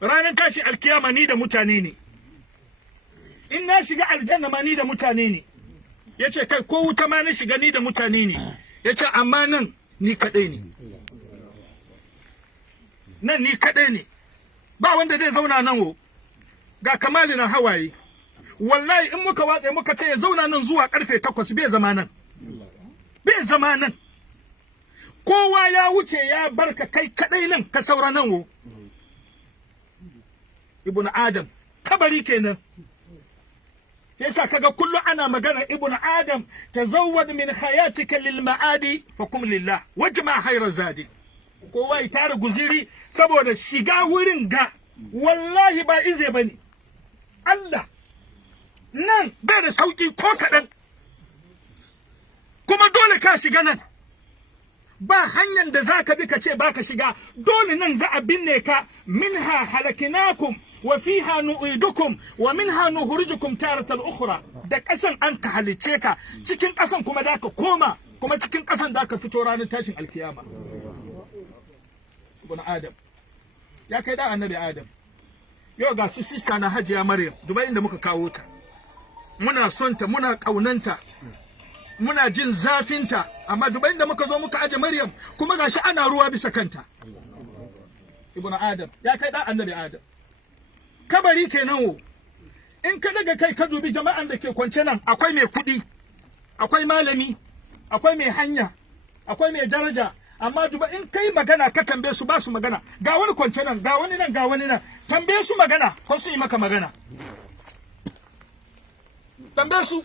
ranar tashi alkiyama ni da mutane ne, in na shiga aljanna ma ni da mutane ne. Ya ce kai ko wuta ma na shiga ni da mutane ne. Ya ce amma nan ni kaɗai ne, nan ni kaɗai ne, ba wanda zai zauna nan wo. Ga Kamali na hawaye, wallahi in muka watse muka ce ya zauna nan zuwa karfe 8 bai zama nan, bai zama nan. Kowa ya wuce ya barka kai kaɗai nan ka saura nan wo. Ibn Adam kabari kenan. Yasa kaga kullu ana magana Ibn Adam tazawwad min hayatika lil ma'adi fakum lillah wajma hayra zadi. Kowa ya tare guziri saboda shiga wurin ga wallahi ba ize bane. Allah nan bai da sauki ko kaɗan, kuma dole ka shiga nan. Ba hanyar da za ka bi ka ce ba ka shiga, dole nan za a binne ka. Minha halakinakum wa fiha nu'idukum wa minha nukhrijukum taratan ukhra. Da ƙasan an ka halice ka, cikin ƙasan kuma da ka koma, kuma cikin ƙasan da ka fito ranar tashin alkiyama. Ibn Adam ya kai da annabi Adam. Yau ga su sista na Hajiya Maryam, dubai inda muka kawo ta. Muna son ta, muna ƙaunanta, muna jin zafinta, amma dubai inda muka zo muka aje Maryam kuma gashi ana ruwa bisa kanta. Ibn Adam ya kai da annabi Adam. Kabari kenan wo. In ka daga kai ka dubi jama'an da ke kwance nan, akwai mai kuɗi, akwai malami, akwai mai hanya, akwai mai daraja, amma duba in kai magana ka tambaye su ba su magana. Ga wani kwance nan, ga wani nan, ga wani nan, tambaye su magana ko su yi maka magana. Tambaye su.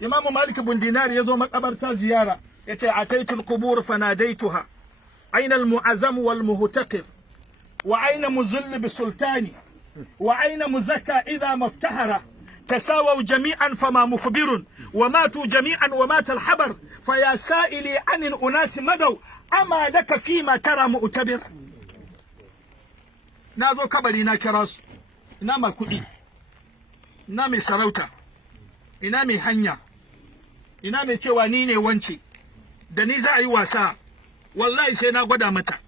Imamu Malik bin Dinar ya zo makabarta ziyara, ya ce ataitul qubur fanadaituha aina al-mu'azzam wal muhtaqir wa aina muzill bi sultani wa aina muzakka idha maftahara تساووا جميعا فما مخبر وماتوا جميعا ومات الحبر فيا سائلي عن الأناس مدوا أما لك فيما ترى مؤتبر. نازو كبري نا كراس ina mai kuɗi, ina mai sarauta, ina mai hanya, ina mai cewa ni ne wance, da ni za a yi wasa, wallahi sai na gwada mata.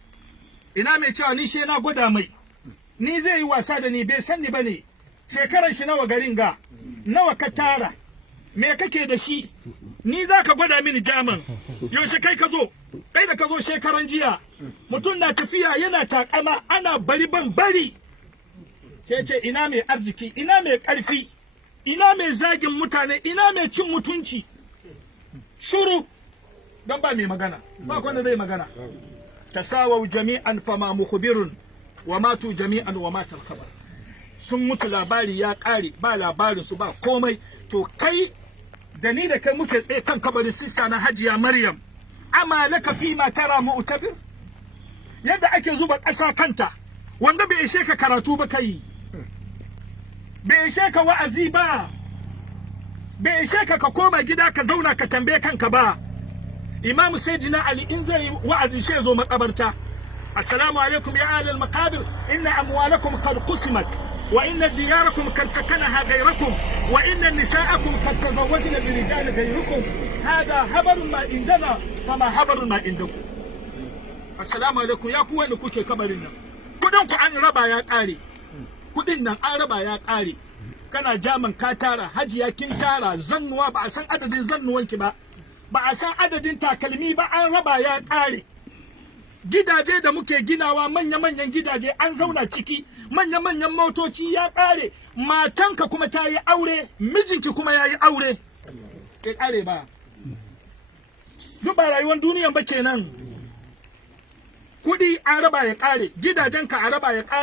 Ina mai cewa ni sai na gwada mai, ni zai yi wasa da ni bai san ni ba ne, shekaran shi nawa garin ga, nawa ka tara, me kake da shi, ni za ka gwada mini jaman, yaushe kai ka zo, kai da ka zo shekaran jiya, mutum na tafiya yana takama ana bari ban bari. Ce ina mai arziki, ina mai ƙarfi, ina mai zagin mutane, ina mai cin mutunci. Shuru don ba mai magana, ba wanda zai magana. Tasawau jami'an fama mukhbirun wa matu jami'an wa matal khabar. Sun mutu labari ya ƙare, ba labarin su ba komai. To kai da ni da kai muke tsaye kan kabarin sista na Hajiya Maryam. Ama laka fi ma tara mu'tabir. Yadda ake zuba ƙasa kanta, wanda bai ishe ka karatu ba kai. Bai ishe ka wa'azi ba, bai ishe ka ka koma gida ka zauna ka tambaye kanka ba. Imam Sayyidina Ali in zai wa'azi shi zo makabarta. Assalamu alaikum ya ahlal maqabir, inna amwalakum qad qusimat wa inna diyarakum qad sakanaha ghayrakum wa inna nisa'akum qad tazawwajna bi rijal ghayrukum hada habarun ma indana fama habarun ma indakum. Assalamu alaikum ya ku wanda kuke kabarin nan. Kudin ku an raba ya ƙare. Kudin nan an raba ya ƙare. Kana jaman ka tara, Hajiya kin tara, zannuwa ba a san adadin zannuwanki ba, ba a san adadin takalmi ba, an raba ya ƙare. Gidaje da muke ginawa manya-manyan gidaje an zauna ciki, manya-manyan motoci ya ƙare, matanka kuma ta yi aure, mijinki kuma ya yi aure. Ke ƙare ba. Duk ba rayuwar duniyan ba kenan. Kudi an raba ya ƙare, gidajenka a raba ya ƙare.